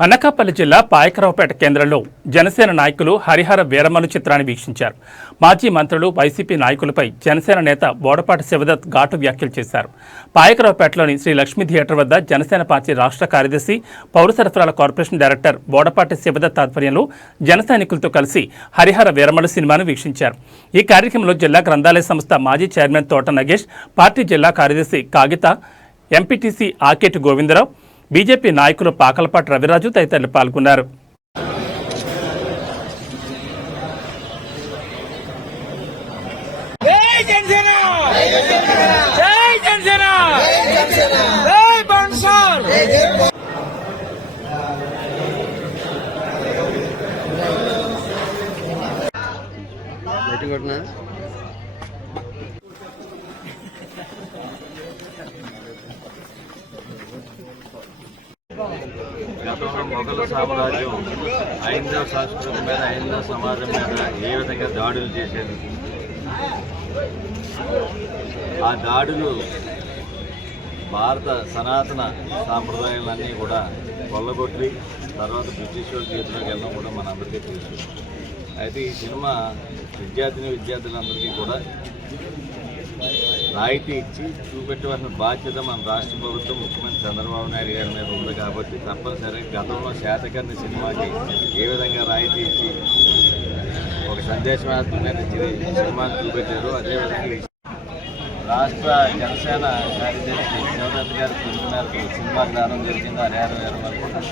అనకాపల్లి జిల్లా పాయకరావుపేట కేంద్రంలో జనసేన నాయకులు హరిహర వీరమను చిత్రాన్ని వీక్షించారు. మాజీ మంత్రులు వైసీపీ నాయకులపై జనసేన నేత బోడపాటి శివదత్ ఘాటు వ్యాఖ్యలు చేశారు. పాయకరావుపేటలోని శ్రీ లక్ష్మీ థియేటర్ వద్ద జనసేన పార్టీ రాష్ట్ర కార్యదర్శి పౌర సరఫరాల కార్పొరేషన్ డైరెక్టర్ బోడపాటి శివదత్ ఆధ్వర్యంలో జనసైనికులతో కలిసి హరిహర వీరమలు సినిమాను వీక్షించారు. ఈ కార్యక్రమంలో జిల్లా గ్రంథాలయ సంస్థ మాజీ చైర్మన్ తోట నగేష్ పార్టీ జిల్లా కార్యదర్శి కాగిత ఎంపీటీసీ ఆకేటి గోవిందరావు బీజేపీ నాయకులు పాకలపాటి రవిరాజు తదితరులు పాల్గొన్నారు. జై జనసేన! జై జనసేన! జై బన్సాల్ బయట కొట్టినా? గతంలో మొఘల సామ్రాజ్యం ఐందవ సంస్కృతి మీద ఐందవ సమాజం మీద ఏ విధంగా దాడులు చేసేది? ఆ దాడులు భారత సనాతన సాంప్రదాయాలన్నీ కూడా కొల్లగొట్టి తర్వాత బ్రిటిష్ వాళ్ళ చేతిలోకి వెళ్ళడం కూడా మనందరికీ తెలుసు. అయితే ఈ సినిమా విద్యార్థిని విద్యార్థులందరికీ కూడా రాయితీ ఇచ్చి చూపెట్టవలసిన బాధ్యత మన రాష్ట్ర ప్రభుత్వం ముఖ్యమంత్రి చంద్రబాబు నాయుడు గారి మీద ఉంది కాబట్టి తప్పనిసరిగా గతంలో శాతకర్ణి సినిమాకి ఏ విధంగా రాయితీ ఇచ్చి ఒక సందేశవాత్మకమైన సినిమాను సినిమాని చూపెట్టారు అదేవిధంగా రాష్ట్ర జనసేన కార్యదర్శి శివదత్ గారి పిలుపు మేరకు సినిమాకి రావడం జరిగింది. హరిహర వీరమల్లి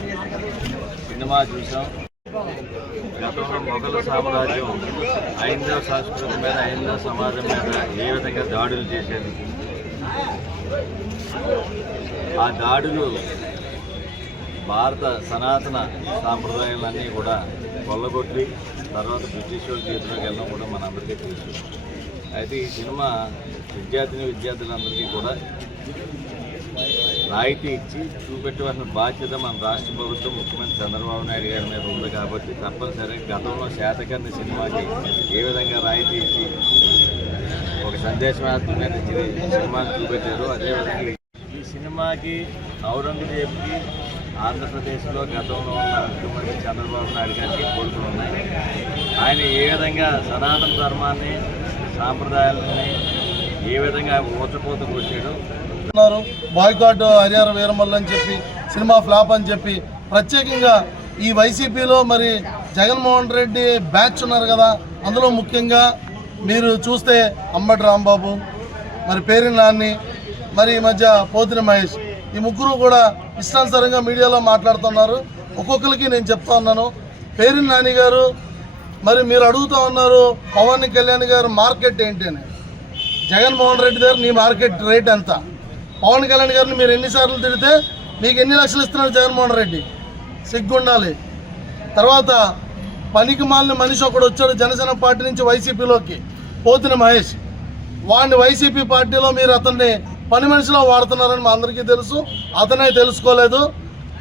సినిమా చూసాం. గతంలో మొఘల సామ్రాజ్యం ఐందవ సంస్కృతి మీద ఐందవ సమాజం మీద ఏ విధంగా దాడులు చేసేది? ఆ దాడులు భారత సనాతన సాంప్రదాయాలన్నీ కూడా కొల్లగొట్టి తర్వాత బ్రిటిష్ వాళ్ళ చేతిలోకి వెళ్ళడం కూడా మనందరికీ తెలుసు. అయితే ఈ సినిమా విద్యార్థిని విద్యార్థులందరికీ కూడా రాయితీ ఇచ్చి చూపెట్టవలసిన బాధ్యత మన రాష్ట్ర ప్రభుత్వం ముఖ్యమంత్రి చంద్రబాబు నాయుడు గారి మీద ఉంది కాబట్టి తప్పనిసరిగా గతంలో శాతకర్ణి సినిమాకి ఏ విధంగా రాయితీ ఇచ్చి ఒక సందేశవాత్మకమైన చి- సినిమాని చూపెట్టారు అదేవిధంగా ఈ- సినిమాకి ఔరంగజేబుకి ఆంధ్రప్రదేశ్లో గతంలో ఉన్న ముఖ్యమంత్రి చంద్రబాబు నాయుడు గారికి కోరుకులు ఉన్నాయి. ఆయన ఏ విధంగా సనాతన ధర్మాన్ని సాంప్రదాయాలని ఏ విధంగా ఊచపోత కొట్టాడో బాయ్కాట్ హరిహర వీరమల్లు అని చెప్పి సినిమా ఫ్లాప్ అని చెప్పి. ప్రత్యేకంగా ఈ వైసీపీలో మరి జగన్మోహన్ రెడ్డి బ్యాచ్ ఉన్నారు కదా అందులో ముఖ్యంగా మీరు చూస్తే అంబటి రాంబాబు మరి పేరు నాన్ని మరి ఈ మధ్య పోతిన మహేష్. ఈ ముగ్గురు కూడా ఇష్టానుసారంగా మీడియాలో మాట్లాడుతున్నారు. ఒక్కొక్కరికి నేను చెప్తా ఉన్నాను. పేరు నాని గారు మరి మీరు అడుగుతా ఉన్నారు పవన్ కళ్యాణ్ గారు మార్కెట్ ఏంటి అని. జగన్మోహన్ రెడ్డి గారు నీ మార్కెట్ రేట్ ఎంత? పవన్ కళ్యాణ్ గారిని మీరు ఎన్నిసార్లు తిడితే మీకు ఎన్ని లక్షలు ఇస్తున్నారు జగన్మోహన్ రెడ్డి? సిగ్గుండాలి. తర్వాత పనికి మాలిన మనిషి ఒకడు వచ్చాడు జనసేన పార్టీ నుంచి వైసీపీలోకి. పోతిన మహేష్. వాడిని వైసీపీ పార్టీలో మీరు అతన్ని పని మనిషిలో వాడుతున్నారని మా అందరికీ తెలుసు. అతనే తెలుసుకోలేదు.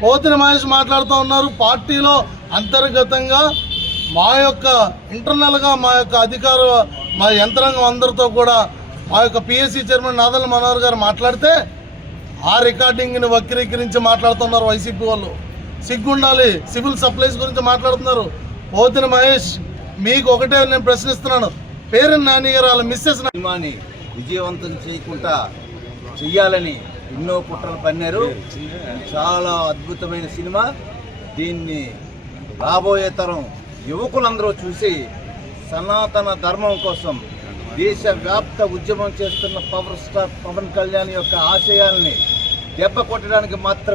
పోతిన మహేష్ మాట్లాడుతూ ఉన్నారు పార్టీలో అంతర్గతంగా మా యొక్క ఇంటర్నల్గా మా యొక్క అధికార మా యంత్రాంగం అందరితో కూడా ఆ యొక్క పిఎస్సి చైర్మన్ నాదల్ మనోహర్ గారు మాట్లాడితే ఆ రికార్డింగ్ని వక్రీకరించి మాట్లాడుతున్నారు వైసీపీ వాళ్ళు. సిగ్గుండాలి సివిల్ సప్లైస్ గురించి మాట్లాడుతున్నారు. పోతిన మహేష్ మీకు ఒకటే నేను ప్రశ్నిస్తున్నాను. పేరు నాని గారు వాళ్ళ మిస్సెస్ సినిమాని విజయవంతం చేయకుండా చెయ్యాలని ఎన్నో కుట్రలు పన్నారు. చాలా అద్భుతమైన సినిమా. దీన్ని రాబోయే తరం యువకులందరూ చూసి సనాతన ధర్మం కోసం దేశవ్యాప్త ఉద్యమం చేస్తున్న పవర్ స్టార్ పవన్ కళ్యాణ్ యొక్క ఆశయాల్ని దెబ్బ కొట్టడానికి మాత్రమే